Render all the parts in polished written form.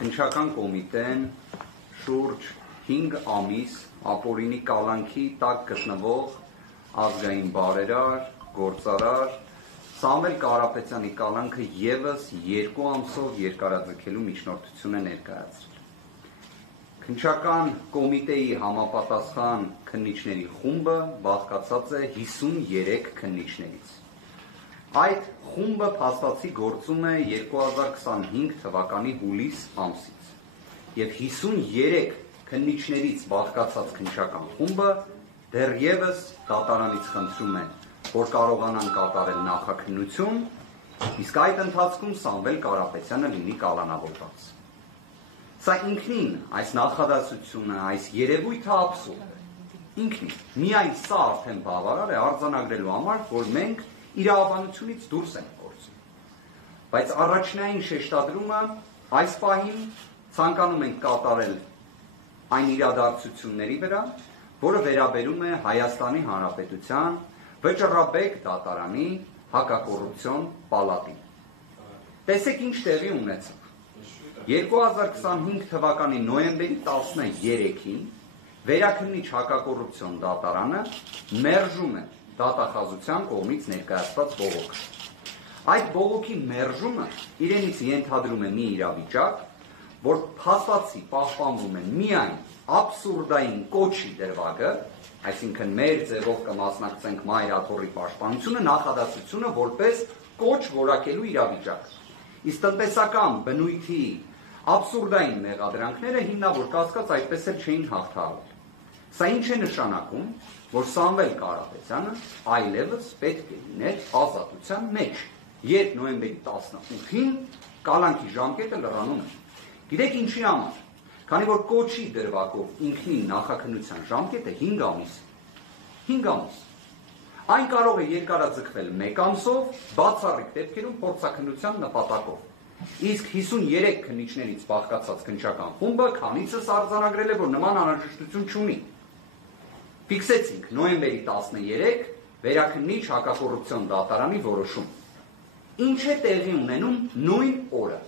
Քննչական կոմիտեն շուրջ 5 ամիս ապօրինի կալանքի տակ գտնվող ազգային բարերար, գործարար Սամվել Կարապետյանի կալանքը ևս 2 ամսով երկարաձգելու միջնորդություն է ներկայացրել։ Քննչական կոմիտեի համապատասխան քննիչների խումբը բաղկացած է 53 քննիչներից։ Այդ խումբը փաստացի գործում է 2025 թվականի հուլիս ամսից և 53 քննիչներից բաղկացած քննչական խումբը դեռևս դատարանից խնդրում է, որ կարողանան կատարել նախաքննություն, իսկ այդ ընթացքում Սամվել Կարապետյանը լինի կալանավորված։ Սա ինքնին այս նախադասությունը, այս երևույթը աբսուրդ է։ Ինքնին, միայն սա արդեն բավարար է արձանագրելու համար, որ մենք իրավաբանությունից դուրս են գործում։ Բայց առաջնային շեշտադրումը այս պահին ցանկանում ենք կատարել այն իրադարձությունների վրա, որը վերաբերում է Հայաստանի Հանրապետության Վճռաբեկ դատարանի հակակոռուպցիոն պալատին։ Տեսեք ինչ տեղի ունեցավ։ 2025 թվականի նոյեմբերի 13-ին վերաքննիչ հակակոռուպցիոն դատարանը մերժում է դատախազության կողմից ներկայացված բողոքը։ Այդ բողոքի մերժումը իրենից ենթադրում է մի իրավիճակ, որ փաստացի պահպանվում է միայն աբսուրդային կոչի դրվագը, այսինքն մեր ձևով կմասնակցենք Մայր աթոռի պաշտպանությունը, նախադասությունը որպես կոչ որակելու իրավիճակ։ Իսկ տնտեսական բնույթի աբսուրդային մեղադրանքները հիմնավոր կասկած այդպես էլ չէին հաղթահարվել։ Սա ինչ է նշանակում, որ Սամվել Կարապետյանը այլևս պետք է լիներ ազատության մեջ, երբ նոյեմբերի 18-ին կալանքի ժամկետը լրանում է։ Գիտեք ինչի համար, քանի որ կոչի դրվագով ինքնին նախաքննության ժամկետը 5 ամիս է։ 5 ամիս։ Այն կարող է երկարաձգվել 1 ամսով, բացառիկ դեպքերում փորձաքննության նպատակով։ Իսկ 53 քննիչներից բաղկացած քննչական խումբը քանիցս արձանագրել է, որ նման անհրաժեշտություն չունի։ Ֆիքսեցինք նոյեմբերի 13 վերաքննիչ հակակոռուպցիոն դատարանի որոշում։ Ինչ է տեղի ունենում նույն օրը։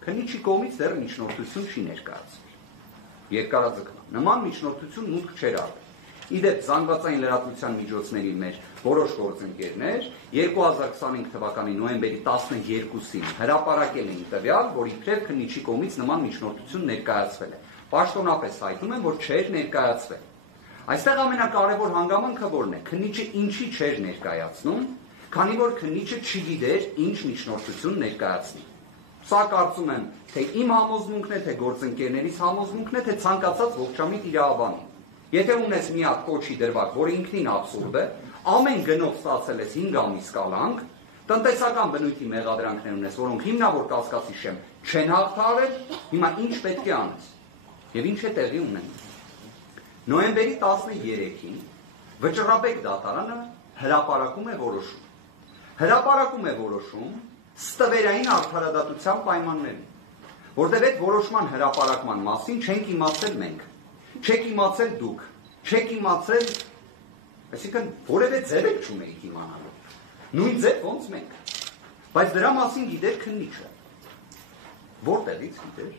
Քննիչի կողմից դեռ միջնորդություն չի ներկայացվել։ Երկարաձգման նման միջնորդություն մուտք չէր արվել։ Իդեպ զանգվածային լրատվության միջոցների մեր որոշ գործընկերներ 2025 թվականի նոյեմբերի 12-ին հրապարակել էին տվյալ, որ իբրև քննիչի կողմից նման միջնորդություն ներկայացվել է։ Պաշտոնապես հայտնում են, որ չէր ներկայացվել։ Այստեղ ամենակարևոր հանգամանքը որն է, քննիչը ինչի չէր ներկայացնում, քանի որ քննիչը չգիտեր ինչ միջնորդություն ներկայացնի։ Սա կարծում եմ, թե իմ համոզմունքն է, թե գործընկերներիս համոզմունքն է, թե ցանկացած ողջամիտ իրավաբանի։ Եթե ունես մի հատ կոչի դրվագ, որը ինքնին աբսուրդ է, ամեն գնով ստացել ես 5 ամիս կալանք, տնտեսական բնույթի մեղադրանքներ ունես, որոնք հիմնավոր կասկածի շեմ չեն հաղթահարել, հիմա ինչ պետք է անես։ Եվ ինչ է տեղի ունենում։ Նոյեմբերի 13-ին Վճռաբեկ դատարանը հրապարակում է որոշում։ Հրապարակում է որոշում ստվերային արդարադատության պայմաններում, որտեղ այդ որոշման հրապարակման մասին չենք իմացել մենք, չեք իմացել դուք, չեք իմացել, այսինքն որևէ ձև եք չունեիք իմանալու, նույն ձև ոնց մենք, բայց դրա մասին գիտեր քննիչը, որտեղից գիտեր,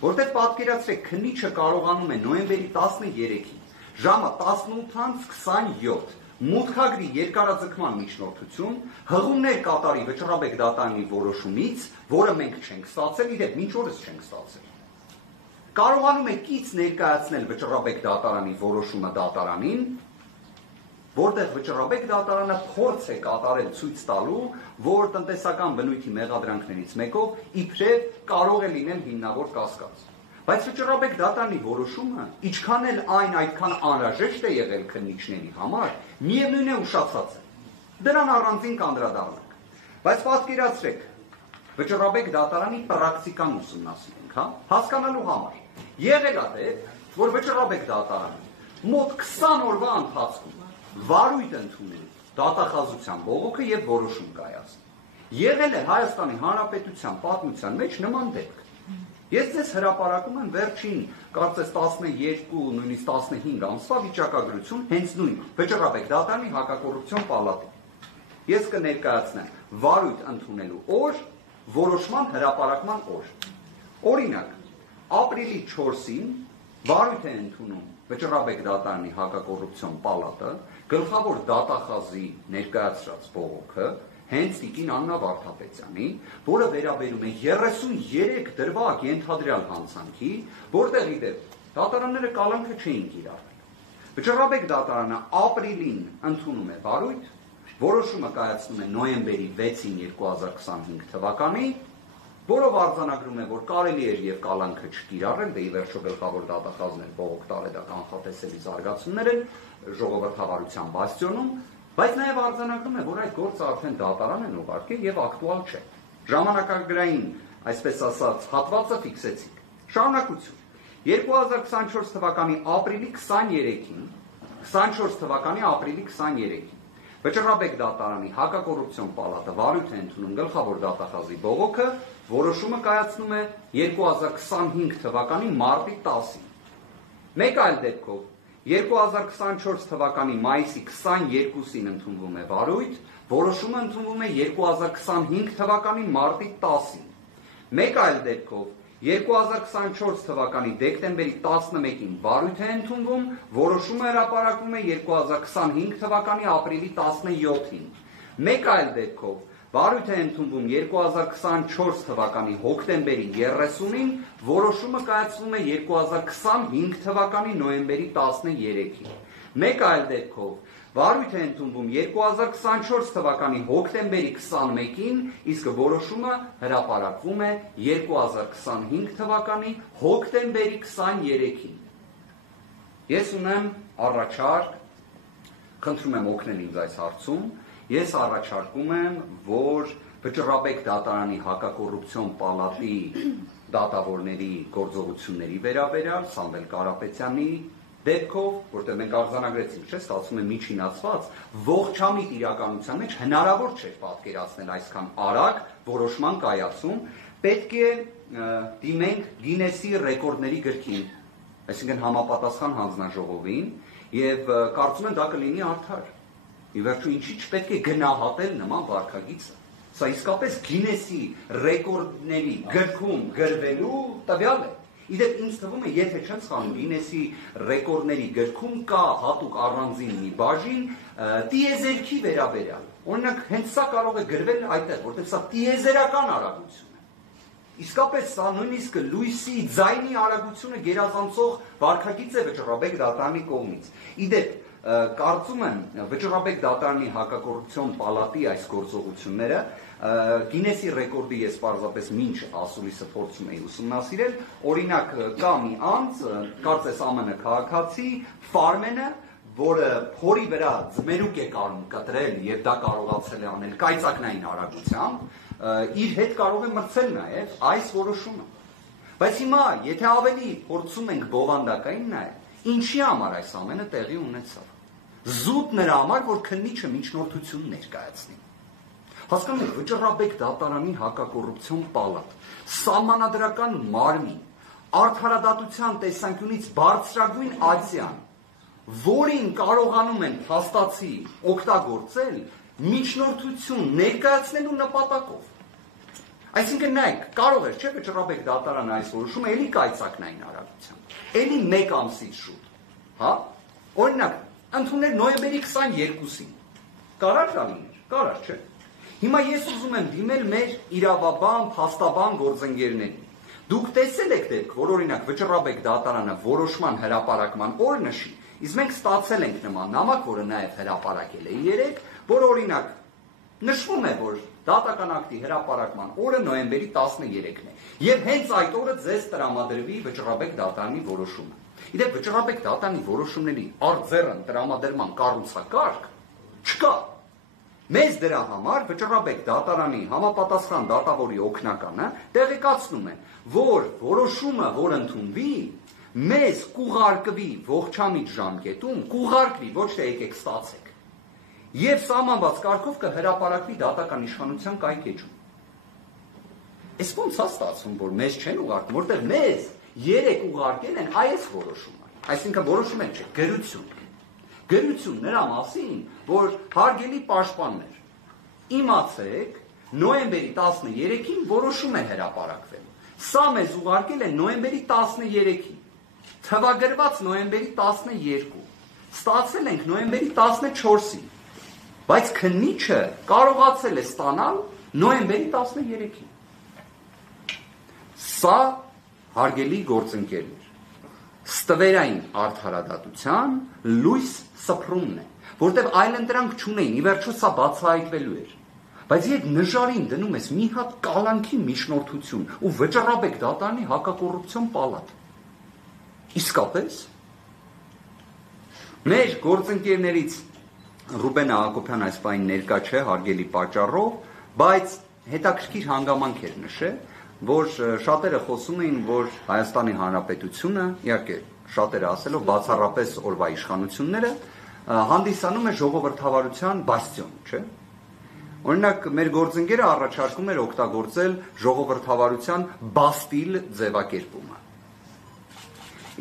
որտեղ պատկերացրեք քննիչը կարողանում է նոյեմբերի 13-ին ժամը 18:27 մուտքագրի երկարաձգման միջնորդություն հղումներ կատարի Վճռաբեկ դատարանի որոշումից, որը մենք չենք ստացել, իդեպ մինչ օրս չենք ստացել։ Կարողանում է կից ներկայացնել Վճռաբեկ դատարանի որոշումը դատարանին, որտեղ Վճռաբեկ դատարանը փորձ է կատարել ցույց տալու, որ տնտեսական բնույթի մեղադրանքներից մեկով իբրև կարող է լինել հիմնավոր կասկած։ Բայց Վճռաբեկ դատարանի որոշումը, ինչքան էլ այն այդքան անհրաժեշտ է եղել քննիչների համար, միևնույն է ուշացած է։ Դրան առանձին կանդրադառնանք։ Բայց պատկերացրեք, Վճռաբեկ դատարանի պրակտիկան ուսումնասիրենք, հասկանալու համար։ Եղել է դեպք, որ Վճռաբեկ դատարանը մոտ 20 օրվա ընթացքում վարույթ ընդունել դատախազության բողոքը եւ որոշում կայացնել։ Եղել է Հայաստանի Հանրապետության պատմության մեջ նման դեպք։ Ես ձեզ հրապարակում եմ վերջին, կարծես 12, նույնիսկ 15 ամսվա վիճակագրություն հենց նույն Վճռաբեկ դատարանի հակակոռուպցիոն պալատի։ Ես կներկայացնեմ վարույթ ընդունելու օր, որոշման հրապարակման օր։ Օրինակ, ապրիլի 4-ին վարույթ է ընդունում Վճռաբեկ դատարանի հակակոռուպցիոն պալատը, գլխավոր դատախազի ներկայացրած բողոքը հենց տիկին Աննա Վարդապետյանի, որը վերաբերում է 33 դրվագ ենթադրյալ հանցանքի, որտեղ իդեպ դատարանները կալանքը չէին կիրառել։ Վճռաբեկ դատարանը ապրիլին ընդունում է վարույթ, որոշումը կայացնում է նոյեմբերի 6-ին 2025 թվականի, որով արձանագրում է, որ կարելի էր եւ կալանքը չկիրառել, դե ի վերջո գլխավոր դատախազն էր բողոք տալը դա կանխատեսելի զարգացումներ են ժողովրդավարության բաստիոնում, բայց նաեւ արձանագրում է, որ այդ գործը արդեն դատարան են ուղարկել եւ ակտուալ չէ։ Ժամանակագրային, այսպես ասած, հատվածը ֆիքսեցինք։ Շարունակություն։ 2024 թվականի ապրիլի 23-ին Վճռաբեկ դատարանի հակակոռուպցիոն պալատը վարույթ է ընդունում գլխավոր դատախազի բողոքը, որոշումը կայացնում է 2025 թվականի մարտի 10-ին։ Մեկ այլ դեպքով 2024 թվականի մայիսի 22-ին ընդունվում է վարույթ, որոշումը ընդունվում է 2025 թվականի մարտի 10-ին։ Մեկ այլ դեպքով 2024 թվականի դեկտեմբերի 11-ին վարույթ է ընդունվում, որոշումը հրապարակվում է 2025 թվականի ապրիլի 17-ին։ Մեկ այլ դեպքով վարույթ է ընդունվում 2024 թվականի հոկտեմբերի 30-ին, որոշումը կայացվում է 2025 թվականի նոյեմբերի 13-ին։ Մեկ այլ դեպքով վարույթ է ընդունվում 2024 թվականի հոկտեմբերի 21-ին, իսկ որոշումը հրապարակվում է 2025 թվականի հոկտեմբերի 23-ին։ Ես ունեմ առաջարկ, խնդրում եմ օգնել ինձ այս հարցում, ես առաջարկում եմ, որ Վճռաբեկ դատարանի հակակոռուպցիոն պալատի դատավորների գործողությունների վերաբերյալ Սամվել Կարապետյանի դեպքով, որտեղ մենք արձանագրեցինք, չէ՞, ստացվում է միջինացված, ողջամիտ իրականության մեջ հնարավոր չէր պատկերացնել այսքան արագ որոշման կայացում, պետք է դիմենք Գինեսի ռեկորդների գրքին, այսինքն համապատասխան հանձնաժողովին, եւ կարծում եմ դա կլինի արդար։ Ի վերջո ինչի՞ չպետք է գնահատել նման վարքագիծը։ Սա իսկապես Գինեսի ռեկորդների գրքում գրվելու տվյալ է։ Իդեպ ինձ թվում է, եթե չեմ սխալվում, Գինեսի ռեկորդների գրքում կա հատուկ առանձին մի բաժին տիեզերքի վերաբերյալ։ Օրինակ, հենց սա կարող է գրվել այդտեղ, որտեղ սա տիեզերական արագություն է։ Իսկապես սա նույնիսկ լույսի ձայնի արագությունը գերազանցող վարքագիծ է Վճռաբեկ դատարանի կողմից։ Իդեպ կարծում եմ Վճռաբեկ դատարանի հակակոռուպցիոն պալատի այս գործողությունները Գինեսի ռեկորդի ես պարզապես մինչ ասուլիսը փորձում էի ուսումնասիրել, օրինակ կա մի անձ, կարծես ԱՄՆ քաղաքացի, Ֆարմենը, որը փորի վրա ձմերուկ է կարում կտրել եւ դա կարողացել է անել կայծակնային արագությամբ, իր հետ կարող է մրցել նաեւ այս որոշումը։ Բայց հիմա, եթե ավելի փորձում ենք բովանդակային նայել, ինչի համար այս ամենը տեղի ունեցավ։ Զուտ նրա համար, որ քննիչը միջնորդություն ներկայացնի։ Հասկանում եք, Վճռաբեկ դատարանի հակակոռուպցիոն պալատ, սահմանադրական մարմին, արդարադատության տեսանկյունից բարձրագույն ատյան, որին կարողանում են փաստացի օգտագործել միջնորդություն ներկայացնելու նպատակով։ Այսինքն նայեք, կարող էր, չէ՞, Վճռաբեկ դատարանը այս որոշումը էլի կայծակնային արագությամբ, էլի մեկ ամսից շուտ, հա, օրինակ, ընդունել նոյեմբերի 22-ին, կարար դա լիներ, կարար, չէ։ Հիմա ես ուզում եմ դիմել մեր իրավաբան, փաստաբան գործընկերներին։ Դուք տեսել եք դեպք, որ օրինակ Վճռաբեկ դատարանը որոշման հրապարակման օր նշի, իսկ մենք ստացել ենք նման նամակ, որը նաև հրապարակել է երեկ, որ օրինակ նշվում է, որ դատական ակտի հրապարակման օրը նոյեմբերի 13-ն է, եւ հենց այդ օրը ձեզ տրամադրվի Վճռաբեկ դատարանի որոշումը։ Իդեպ Վճռաբեկ դատարանի որոշումների արձեռն տրամադրման կառուցակարգ չկա։ Մեզ դրա համար Վճռաբեկ դատարանի համապատասխան դատավորի օգնականը տեղեկացնում է, որ որոշումը, որ ընդունվի, մեզ կուղարկվի ողջամիտ ժամկետում, կուղարկվի, ոչ թե եկեք ստացեք, եւ սահմանված կարգով կհրապարակվի դատական իշխանության կայքեջում։ Այս ոնց է ստացվում, որ մեզ չեն ուղարկում, որտեղ մեզ երեք ուղարկել են այս որոշումը, այսինքն որոշում են չէ, գրություն նրա մասին, որ հարգելի պաշտպաններ, իմացեք, նոյեմբերի 13-ին որոշում է հրապարակվել։ Սա մեզ ուղարկել է նոյեմբերի 13-ին, թվագրված նոյեմբերի 12, ստացել ենք նոյեմբերի 14-ին, բայց քննիչը կարողացել է ստանալ նոյեմբերի 13-ին։ Սա հարգելի գործընկերներ, ստվերային արդարադատության լույս սփռումն է, որտեղ այլընտրանք չունեին, ի վերջո սա բացահայտվելու էր։ Բայց երբ նժարին դնում ես մի հատ կալանքի միջնորդություն ու վճռաբեկ դատարանի հակակոռուպցիոն պալատ, իսկապես մեր գործընկերներից Ռուբեն Հակոբյան այս պահին ներկա չէ հարգելի պատճառով, բայց հետաքրքիր հանգամանք էր նշել, որ շատերը խոսում էին, որ Հայաստանի Հանրապետությունը, իհարկե շատերը ասելով բացառապես օրվա իշխանությունները, հանդիսանում է ժողովրդավարության բաստիոն, չէ՞։ Օրինակ մեր գործընկերը առաջարկում էր օգտագործել ժողովրդավարության բաստիլ ձևակերպումը։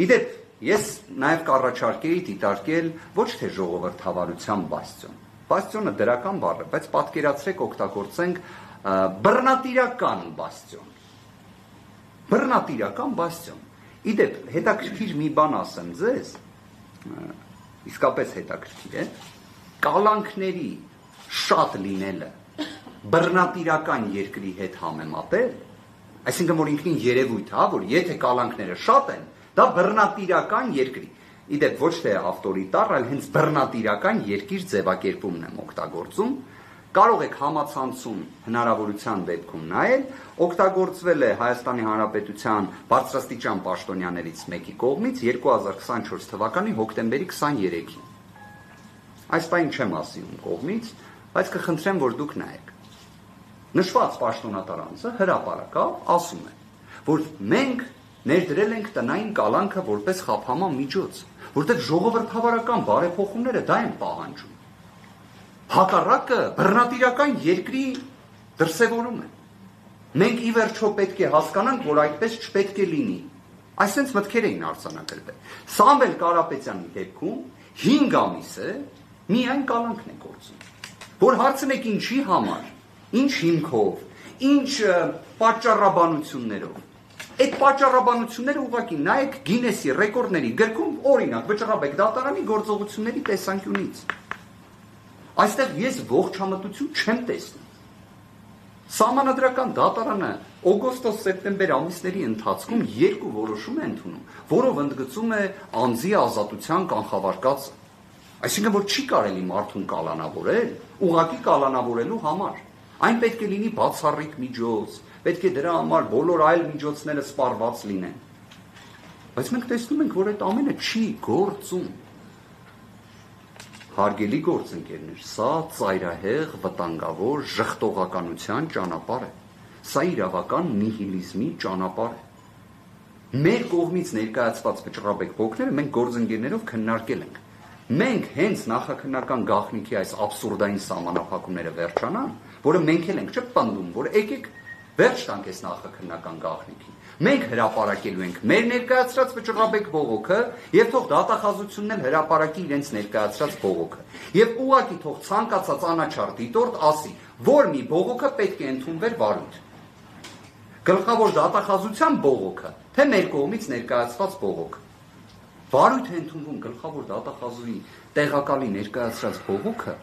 Իդեպ ես նաև կառաջարկեի դիտարկել ոչ թե ժողովրդավարության բաստիոն։ Բաստիոնը դրական բառ է, բայց պատկերացրեք օգտագործենք բռնատիրական բաստիոն։ Բռնատիրական բաստիոն։ Իդեպ հետաքրքիր մի բան ասեմ ձեզ, իսկապես հետաքրքիր է, կալանքների շատ լինելը բռնատիրական երկրի հետ համեմատել, այսինքն որ ինքնին երևույթ, որ եթե կալանքները շատ են, դա բռնատիրական երկրի, իդեպ ոչ թե ավտորիտար, այլ հենց բռնատիրական երկիր ձևակերպումն եմ օգտագործում, կարող եք համացանցում հնարավորության դեպքում նայել, օգտագործվել է Հայաստանի Հանրապետության բարձրաստիճան պաշտոնյաներից մեկի կողմից 2024 թվականի հոկտեմբերի 23-ին։ Այս բանը չեմ ասի ում կողմից, բայց կխնդրեմ, որ դուք նայեք։ Նշված պաշտոնատար անձը հրապարակավ ասում է, որ մենք ներդրել ենք տնային կալանքը որպես խափանման միջոց, որտեղ ժողովրդավարական բարեփոխումները դա են պահանջում։ Հակառակը բռնատիրական երկրի դրսևորում է։ Մենք ի վերջո պետք է հասկանանք, որ այդպես չպետք է լինի։ Այսինքն մտքեր էին արձանագրվել։ Սամվել Կարապետյանի դեպքում 5 ամիս է միայն կալանքն է գործում։ Որ հարցնեք ինչի համար, ինչ հիմքով, ինչ պատճառաբանություններով։ Այդ պատճառաբանությունները ուղղակի նայեք Գինեսի ռեկորդների գրքում, օրինակ վճռաբեկ դատարանի գործողությունների տեսանկյունից։ Այստեղ ես ողջամտություն չեմ տեսնում։ Սահմանադրական դատարանը օգոստոս-սեպտեմբեր ամիսների ընթացքում 2 որոշում է ընդունում, որով ընդգծում է անձի ազատության կանխավարկածը։ Այսինքն որ չի կարելի մարդուն կալանավորել, ուղղակի կալանավորելու համար։ Այն պետք է լինի բացառիկ միջոց, պետք է դրա համար բոլոր այլ միջոցները սպառված լինեն։ Բայց մենք տեսնում ենք, որ այդ ամենը չի գործում։ Հարգելի գործընկերներ, սա ծայրահեղ, վտանգավոր ժխտողականության ճանապարհ է։ Սա իրավական նիհիլիզմի ճանապարհ է։ Մեր կողմից ներկայացված վճռաբեկ ոգները մենք գործընկերներով քննարկել ենք։ Մենք հենց նախաքննական գաղտնիքի այս աբսուրդային սահմանափակումները վերջանան, որը մենք էլ ենք չպնդում, որ եկեք վերջ տանք այս նախաքննական գաղտնիքին։ Մենք հրապարակելու ենք մեր ներկայացրած վճռաբեկ բողոքը եւ թող դատախազությունն էլ հրապարակի իրենց ներկայացրած բողոքը։ Եվ ուղղակի թող ցանկացած անաչառ դիտորդ ասի, որ մի բողոքը պետք է ընդունվեր վարույթ։ Գլխավոր դատախազության բողոքը, թե մեր կողմից ներկայացված բողոքը։ Վարույթ է ընդունվում գլխավոր դատախազուի տեղակալի ներկայացրած բողոքը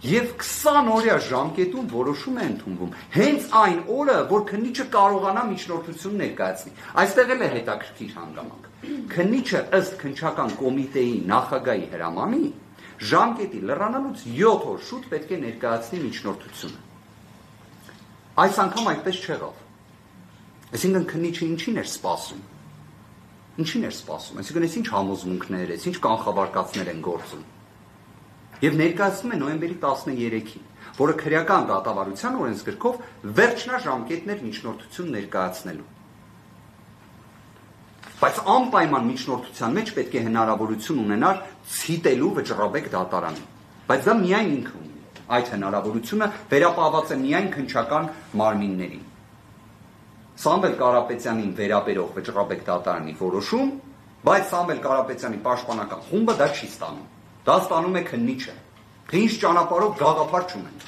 եւ 20 օրյա ժամկետում որոշում է ընդունվում։ Հենց այն օրը, որ քննիչը կարողանա միջնորդություն ներկայացնի։ Այստեղ էլ է հետաքրքիր հանգամանք։ Քննիչը ըստ քննչական կոմիտեի նախագահի հրամանի ժամկետի լրանալուց 7 օր շուտ պետք է ներկայացնի միջնորդությունը։ Այս անգամ այդպես չեղավ։ Այսինքն քննիչը ինչին էր սպասում։ Ինչին էր սպասում։ Այսինքն այս ինչ համոզմունքներ, այս ինչ կանխավարկածներ են գործում։ Եվ ներկայացնում է նոյեմբերի 13-ին, որը քրեական դատավարության օրենսգրքով վերջնաժամկետներ միջնորդություն ներկայացնելու։ Բայց անպայման միջնորդության մեջ պետք է հնարավորություն ունենար ցիտելու վճռաբեկ դատարանին։ Բայց դա միայն ինքը ունի։ Այդ հնարավորությունը վերապահված է միայն քննչական մարմիններին։ Սամվել Կարապետյանին վերաբերող վճռաբեկ դատարանի որոշում, բայց Սամվել Կարապետյանի պաշտպանական խումբը դա չի ստանում։ Դա ստանում է քննիչը։ Ինչ ճանապարհով գաղափար չունեն։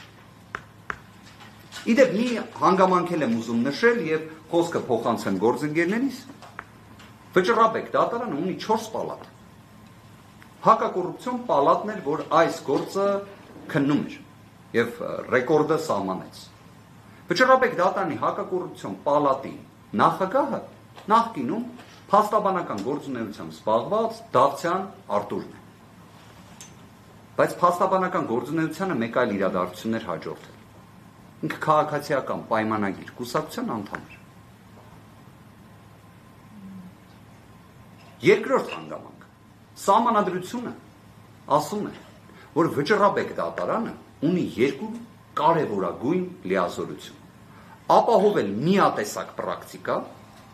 Իդեպ մի հանգամանք եմ ուզում նշել եւ խոսքը փոխանցեմ գործընկերներիս, Վճռաբեկ դատարանը ունի 4 պալատ։ Հակակոռուպցիոն պալատն էր, որ այս գործը քննում էր եւ ռեկորդը սահմանեց։ Վճռաբեկ դատարանի հակակոռուպցիոն պալատի նախագահը նախկինում փաստաբանական գործունեությամբ զբաղված Դավթյան Արտուրն է։ Բայց փաստաբանական գործունեությանը մեկ այլ իրադարձություն էր հաջորդել։ Ինքը քաղաքացիական պայմանագիր կուսակցության անդամ էր։ Երկրորդ հանգամանք, սահմանադրությունը ասում է, որ Վճռաբեկ դատարանը ունի 2 կարևորագույն լիազորություն։ Ապահովել միատեսակ պրակտիկա,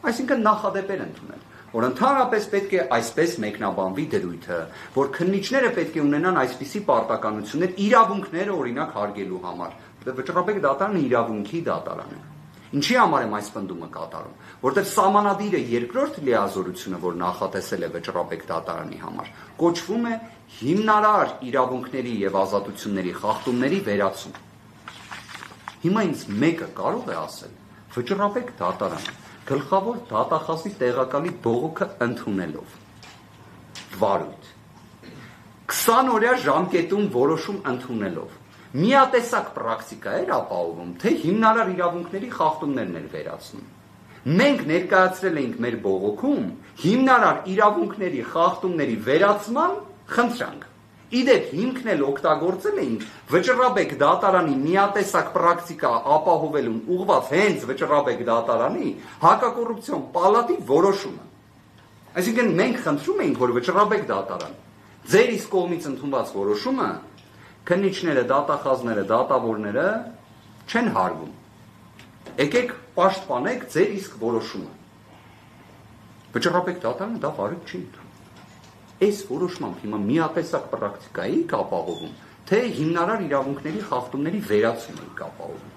այսինքն նախադեպեր ընդունել, որ ընդհանրապես պետք է այսպես մեկնաբանվի դրույթը, որ քննիչները պետք է ունենան այսպիսի պարտականություններ իրավունքները օրինակ հարգելու համար, որտեղ Վճռաբեկ դատարանը իրավունքի դատարան է։ Ինչի համար եմ այս պնդումը կատարում, որտեղ սահմանադիրը երկրորդ լիազորությունը, որ նախատեսել է Վճռաբեկ դատարանի համար, կոչվում է հիմնարար իրավունքների եւ ազատությունների խախտումների վերացում։ Հիմա ինձ մեկը կարող է ասել, Վճռաբեկ դատարանը գլխավոր դատախազի տեղակալի բողոքը ընդունելով վարույթ 20 օրյա ժամկետում որոշում ընդունելով միատեսակ պրակտիկա էր ապահովում, թե հիմնարար իրավունքների խախտումներն էր վերացնում։ Մենք ներկայացրել էինք մեր բողոքում հիմնարար իրավունքների խախտումների վերացման խնդրանք։ Իդեպ հիմքն էլ օգտագործել էինք Վճռաբեկ դատարանի միատեսակ պրակտիկա ապահովելուն ուղղված հենց Վճռաբեկ դատարանի հակակոռուպցիոն պալատի որոշումը։ Այսինքն մենք խնդրում էինք, որ Վճռաբեկ դատարան ձեր իսկ կողմից ընդունված որոշումը քննիչները, դատախազները, դատավորները չեն հարգում։ Եկեք պաշտպանեք ձեր իսկ որոշումը։ Վճռաբեկ դատարանը դա վարույթ չի ընդունում։ Այս որոշմամբ հիմա միատեսակ պրակտիկայի ապահովում, թե հիմնարար իրավունքների խախտումների վերացում է ապահովում։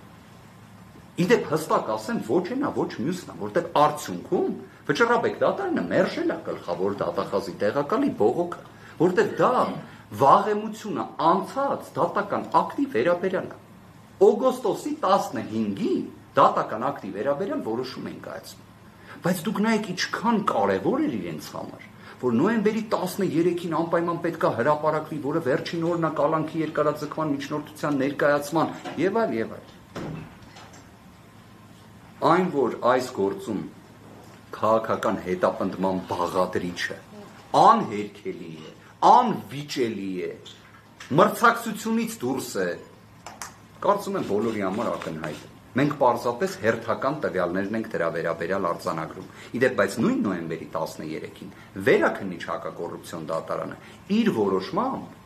Իդեպ հստակ ասեմ, ոչ այնա, ոչ մյուսն է, որտեղ արդյունքում Վճռաբեկ դատարանը մերժել է գլխավոր դատախազի տեղակալի բողոքը, որտեղ դա վաղեմությունը անցած դատական ակտի վերաբերյալ է։ Օգոստոսի 15-ի դատական ակտի վերաբերյալ որոշում են կայացնում։ Բայց դուք նայեք ինչքան կարևոր էր իրենց համար, որ նոյեմբերի 13-ին անպայման պետք է հրապարակվի, որը վերջին օրն է կալանքի երկարաձգման միջնորդության ներկայացման եւ այլ։ Այն, որ այս գործում քաղաքական հետապնդման բաղադրիչը անհերքելի է, անվիճելի է, մրցակցությունից դուրս է, կարծում եմ բոլորի համար ակնհայտ է։ Մենք պարզապես հերթական տվյալներն ենք դրա վերաբերյալ արձանագրում։ Իդեպ, բայց նույն նոյեմբերի 13-ին վերաքննիչ հակակոռուպցիոն դատարանը իր որոշմամբ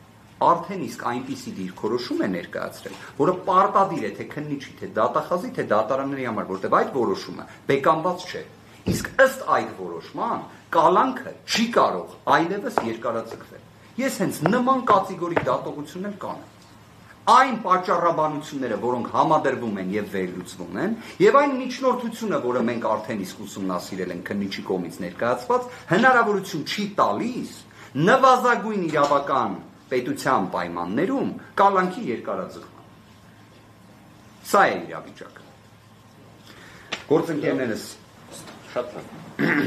արդեն իսկ այնպիսի դիրքորոշում է ներկայացրել, որը պարտադիր է թե քննիչի, թե դատախազի, թե դատարանների համար, որտեղ այդ որոշումը բեկամված չէ։ Իսկ ըստ այդ որոշման կալանքը չի կարող այլևս երկարաձգվել։ Ես հենց նման կատեգորիկ դատողություններ կանեմ։ Այն պատճառաբանությունները, որոնք համադրվում են եւ վերլուծվում են, եւ այն միջնորդությունը, որը մենք արդեն իսկ ուսումնասիրել ենք քննիչի կողմից ներկայացված, հնարավորություն չի տալիս նվազագույն իրավական պետության պայմաններում կալանքի երկարաձգման։ Սա է իրավիճակը։ Գործընկերներս շատ լավ։